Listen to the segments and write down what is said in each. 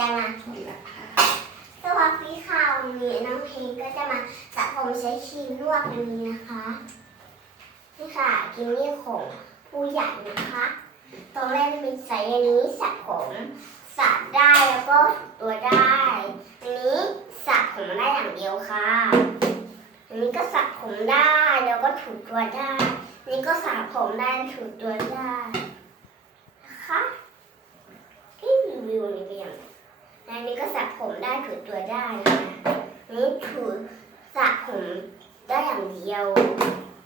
ยานาผมนะคะสวัสดีค่ะวันนี้น้องเพลงก็จะมาสระผมใช้ครีมนวดวันนี้นะคะ นี่ค่ะกิมมี่ของผู้ใหญ่นะคะตอนแรกจะเป็นสายอันนี้สระผมสระได้แล้วก็ตัวได้อันนี้สระผมได้อย่างเดียวค่ะอันนี้ก็สระผมได้แล้วก็ถูตัวได้ นี่ก็สระผมได้ถูตัวได้ ได้ถูตัวได้นะคะอันนี้ถูสระผมได้อย่างเดียว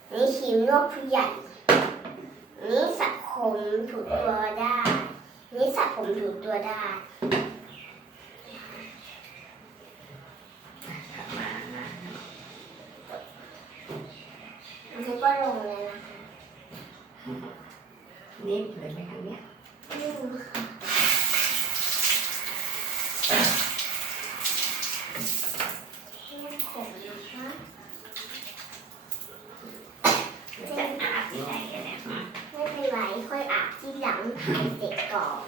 อันนี้ครีมนวดผู้ใหญ่อันนี้สระผมถูตัวได้อันนี้สระผมถูตัวได้มามาอันนี้ก็ลงเลยนะคะนิ่มเลยไหมคะเนี่ยนี่ค่ะแค่ ผมนะคะจะอาบที่ไหนกันเนี่ยอืมไม่เป็นไรค่อยอาบที่หลังถ่ายเสร็จก่อน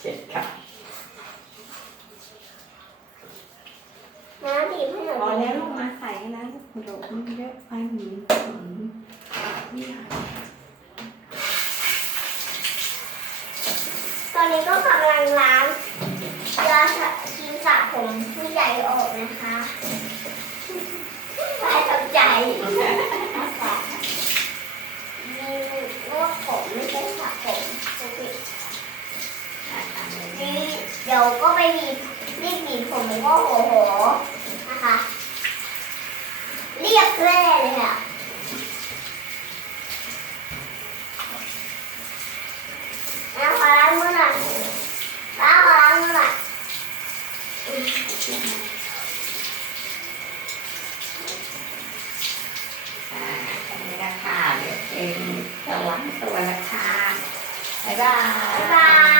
เจ็ดค่ะน้ำบีบให้หน่พอแล้วลูกมาใส่นะโดดมันเยอะไปหนีหืมไม่ได้ตอนนี้ก็กำลังล้างยาสระครีมสระผมผู้ใหญ่ออกนะคะไม่เข้าใจนะคะมีนวดผมไม่ใช่สระผมปกติ นี่เดี๋ยว ก็ไปบีบรีบบีบผมก็โหโหนะคะ เรียกแร่เลยค่ะแล้วขอล้างมือหน่อยแล้วขอล้างมือหน่อยอ่าแค่นี้ละค่ะเดี๋ยวเองจะล้างตัวละค่ะบ๊ายบาบ๊ายยบายนิ่มไหมคะน